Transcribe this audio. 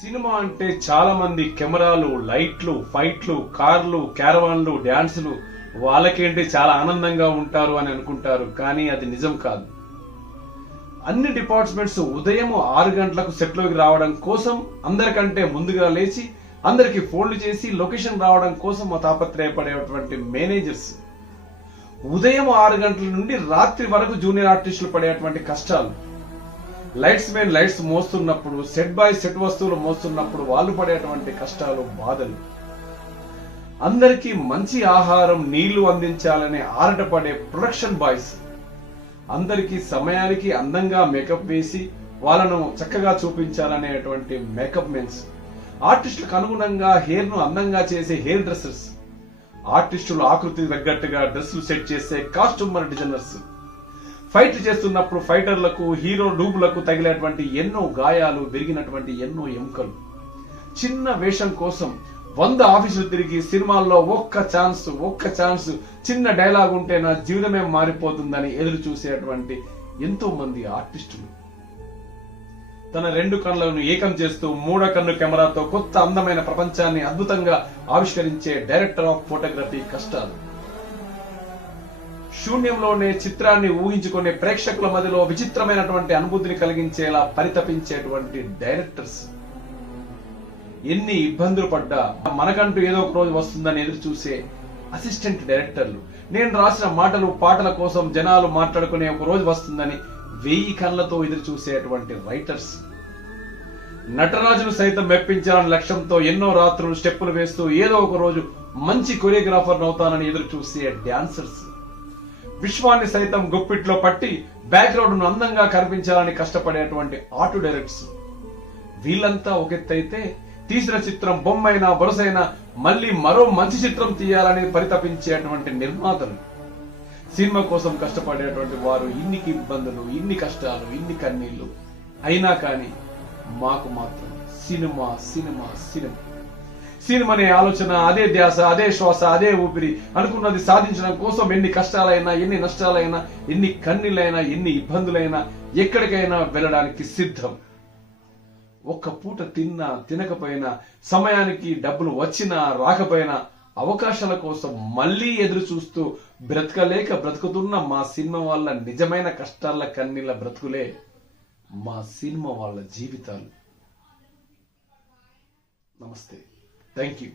Cinema అంటే చాలా మంది కెమెరాలు, లైట్లు, ఫైట్లు, కార్లు, క్యారవాన్లు, డాన్సులు వాళ్ళకేంటి చాలా ఆనందంగా ఉంటారు అని అనుకుంటారు. కానీ అది నిజం కాదు. అన్ని డిపార్ట్మెంట్స్ ఉదయం 6 గంటలకు సెట్లోకి రావడం కోసం అందరికంటే ముందుగా లేచి అందరికి ఫోన్లు చేసి లొకేషన్ రావడం కోసం తాపత్రయపడేటువంటి మేనేజర్స్, ఉదయం 6 గంటల నుండి రాత్రి వరకు జూనియర్ ఆర్టిస్టులు పడేటువంటి కష్టాలు, లైట్స్ మెన్ లైట్స్ మోస్తున్నప్పుడు, సెట్ బాయ్ సెట్ వస్తువులు మోస్తున్నప్పుడు వాళ్ళు పడేటువంటి కష్టాలు, బాధలు, అందరికీ మంచి ఆహారం, నీళ్లు అందించాలనే ఆరాటపడే ప్రొడక్షన్ బాయ్స్, అందరికీ సమయానికి అందంగా మేకప్ వేసి వాళ్ళను చక్కగా చూపించాలనేటువంటి మేకప్ మెన్స్, ఆర్టిస్టులకు అనుగుణంగా హెయిర్ ను అందంగా చేసే హెయిర్ డ్రెస్సర్స్, ఆర్టిస్టులు ఆకృతికి తగ్గట్టుగా డ్రెస్సులు సెట్ చేసే కాస్ట్యూమర్ డిజైనర్స్, ఫైట్ చేస్తున్నప్పుడు ఫైటర్లకు, హీరో డూబులకు తగిలేటువంటి ఎన్నో గాయాలు, విరిగినటువంటి ఎన్నో ఎముకలు, చిన్న వేషం కోసం 100 ఆఫీసులు తిరిగి సినిమాల్లో ఒక్క ఛాన్స్ చిన్న డైలాగ్ ఉంటే నా జీవితమే మారిపోతుందని ఎదురు చూసేటువంటి ఎంతో మంది ఆర్టిస్టులు, తన 2 కళ్ళను ఏకం చేస్తూ 3వ కన్ను కెమెరాతో కొత్త అందమైన ప్రపంచాన్ని అద్భుతంగా ఆవిష్కరించే డైరెక్టర్ ఆఫ్ ఫోటోగ్రఫీ కష్టాలు, శూన్యంలోనే చిత్రాన్ని ఊహించుకునే ప్రేక్షకుల మధ్యలో విచిత్రమైనటువంటి అనుభూతిని కలిగించేలా పరితపించేటువంటి డైరెక్టర్స్, ఎన్ని ఇబ్బందులు పడ్డా మనకంటూ ఏదో ఒక రోజు వస్తుందని ఎదురు చూసే అసిస్టెంట్ డైరెక్టర్లు, నేను రాసిన మాటలు పాటల కోసం జనాలు మాట్లాడుకునే ఒక రోజు వస్తుందని 1000 కళ్ళతో ఎదురు చూసేటువంటి రైటర్స్, నటరాజును సైతం మెప్పించాలని లక్ష్యంతో ఎన్నో రాత్రులు స్టెప్పులు వేస్తూ ఏదో ఒక రోజు మంచి కొరియోగ్రాఫర్ అవుతానని ఎదురు చూసే డాన్సర్స్, విశ్వాన్ని సైతం గుప్పిట్లో పట్టి బ్యాక్గ్రౌండ్ ను అందంగా కనిపించాలని కష్టపడేటువంటి ఆర్ట్ డైరెక్టర్స్, వీళ్ళంతా ఒకెత్తైతే తీసిన చిత్రం బొమ్మైనా బొరసైనా మళ్ళీ మరో మంచి చిత్రం తీయాలని పరితపించేటువంటి నిర్మాతలు, సినిమా కోసం కష్టపడేటువంటి వారు, ఇన్ని ఇబ్బందులు, ఇన్ని కష్టాలు, ఇన్ని కన్నీళ్లు అయినా కానీ మాకు మాత్రం సినిమా సినిమా సినిమా సినిమానే ఆలోచన, అదే ధ్యాస, అదే శ్వాస, అదే ఊపిరి. అనుకున్నది సాధించడం కోసం ఎన్ని కష్టాలైనా, ఎన్ని నష్టాలైనా, ఎన్ని కన్నీళ్ళైనా, ఎన్ని ఇబ్బందులైనా ఎక్కడికైనా వెళ్ళడానికి సిద్ధం. ఒక్క పూట తిన్నా తినకపోయినా, సమయానికి డబ్బులు వచ్చినా రాకపోయినా అవకాశాల కోసం మళ్లీ ఎదురు చూస్తూ బ్రతకలేక బ్రతుకుతున్న మా సినిమా వాళ్ళ నిజమైన కష్టాల కన్నీళ్ల బ్రతుకులే మా సినిమా వాళ్ళ జీవితాలు. నమస్తే. Thank you.